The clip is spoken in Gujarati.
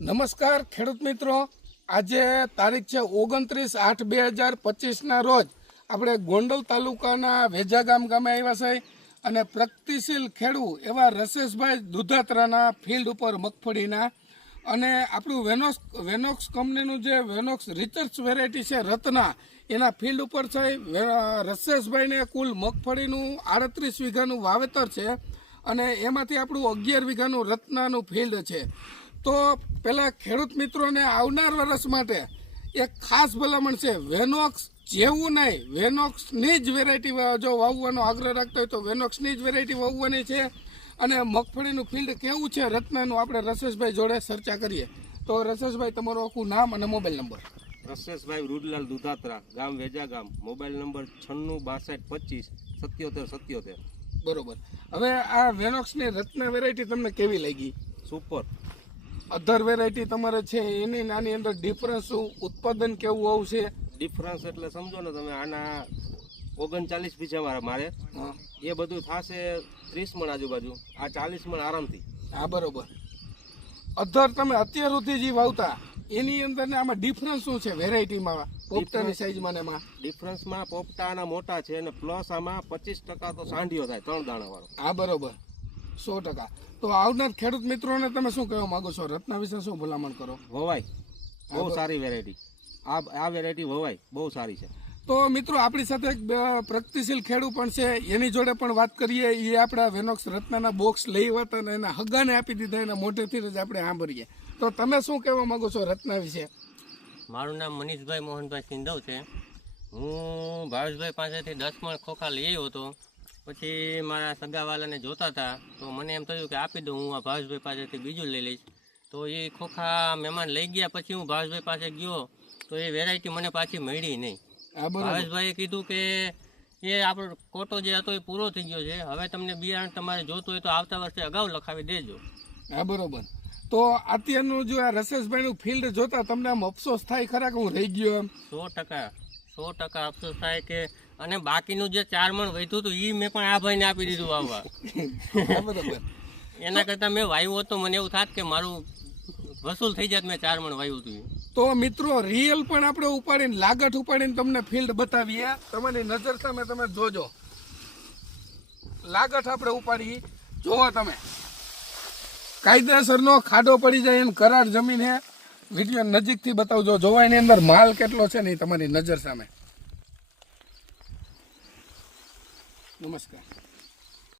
નમસ્કાર ખેડૂત મિત્રો, આજે તારીખ છે 29/8/2025ના રોજ આપણે ગોંડલ તાલુકાના વેજા ગામે આવ્યા છે અને પ્રગતિશીલ ખેડૂત એવા રસેશભાઈ દુધાત્રાના ફિલ્ડ ઉપર મગફળીના અને આપણું વેનોક્સ કંપનીનું જે વેનોક્સ રિસર્ચ વેરાયટી છે રત્ના એના ફિલ્ડ ઉપર છે. રસેશભાઈને કુલ મગફળીનું 38 વીઘાનું વાવેતર છે અને એમાંથી આપણું 11 વીઘાનું રત્નાનું ફિલ્ડ છે. તો પેલા ખેડૂત મિત્રોને આવનાર વર્ષ માટે એક ખાસ ભલામણ છે, વેનોક્સ જેવું નહીં, વેનોક્સની જ વેરાયટી જો વાવવાનો આગ્રહ રાખતો હોય તો વેનોક્સની જ વેરાયટી વાવવાની છે. અને મગફળીનું ફિલ્ડ કેવું છે રત્નાનું આપણે રસેશભાઈ જોડે ચર્ચા કરીએ. તો રસેશભાઈ, તમારું આખું નામ અને મોબાઈલ નંબર. રસેશભાઈ રૂડલાલ દુધાત્રા, ગામ વેજા ગામ, મોબાઈલ નંબર 9662257777. બરોબર. હવે આ વેનોક્સની રત્ના વેરાયટી તમને કેવી લાગી? સુપર. અધર વેરાયટી તમારે છે એની નાની અંદર ડિફરન્સ શું, ઉત્પાદન કેવું આવશે? ડિફરન્સ એટલે સમજો ને તમે, આના 39 બીજા મારે એ બધું થશે 30 મણ આજુબાજુ, આ 40 મણ આરામથી. હા, બરોબર. અધર તમે અત્યાર સુધી જે વાવતા એની અંદર ને આમાં ડિફરન્સ શું છે વેરાયટીમાં, પોપટાની સાઈઝમાં ને એમાં? ડિફરન્સમાં પોપટા આના મોટા છે અને પ્લસ આમાં 25% તો સાંઢિયો થાય, 3 દાણા વાળો. હા, બરોબર, 100%. તો આવનાર ખેડૂત મિત્રોને તમે શું કહેવા માંગો છો? રત્ના વિશે શું ભલામણ કરો? વવાય, બહુ સારી વેરાયટી. આ વેરાયટી વવાય, બહુ સારી છે. તો મિત્રો, આપણી સાથે એક પ્રગતિશીલ ખેડૂત પણ છે, એની જોડે પણ વાત કરીએ. એ આપણા વેનોક્સ રત્નાના બોક્સ લઈ હતા અને એના હગાને આપી દીધા, એના મોઢેથી જ આપણે સાંભળીએ. તો તમે શું કહેવા માંગો છો રત્ના વિશે? મારું નામ મનીષભાઈ મોહનભાઈ સિંધવ છે. હું ભાવેશભાઈ પાસેથી 10 મણ ખોખા લઈ આવ્યો હતો. પછી મારા સગાવાલાને જોતા હતા તો મને એમ થયું કે આપી દઉં, હું આ ભાવેશભાઈ પાસેથી બીજું લઈ લઈશ. તો એ ખોખા મહેમાન લઈ ગયા પછી હું ભાવેશભાઈ પાસે ગયો તો એ વેરાયટી મને પાછી મળી નહીં. ભાવેશભાઈએ કીધું કે એ આપણો કોટો જે હતો એ પૂરો થઈ ગયો છે, હવે તમને બિયારણ તમારે જોતું હોય તો આવતા વર્ષે અગાઉ લખાવી દેજો. હા, બરોબર. તો અત્યારનું જો આ રસેશભાઈનું ફિલ્ડ જોતા તમને આમ અફસોસ થાય ખરા કે હું રહી ગયો એમ? 100% અફસોસ થાય કે, અને બાકીનું જે 4 મણ વધ્યું હતું એ મેં પણ આ ભાઈને આપી દીધું વાવવા. બરોબર. એના કરતાં મેં વાવ્યું હતું મને એવું થાત કે મારું વસૂલ થઈ જાત, મેં 4 મણ વાવ્યું હતું. તો મિત્રો, રિયલ પણ આપણે ઉપાડીને લાગત ઉપાડીને તમને ફિલ્ડ બતાવીએ, તમારી નજર સામે તમે જોજો. લાગત આપણે ઉપાડી જોવો તમે, કાયદેસરનો ખાડો પડી જાય એમ કરાર જમીન હે. વિડીયો નજીકથી બતાવજો, જોવા એની અંદર માલ કેટલો છે ને તમારી નજર સામે. નમસ્કાર.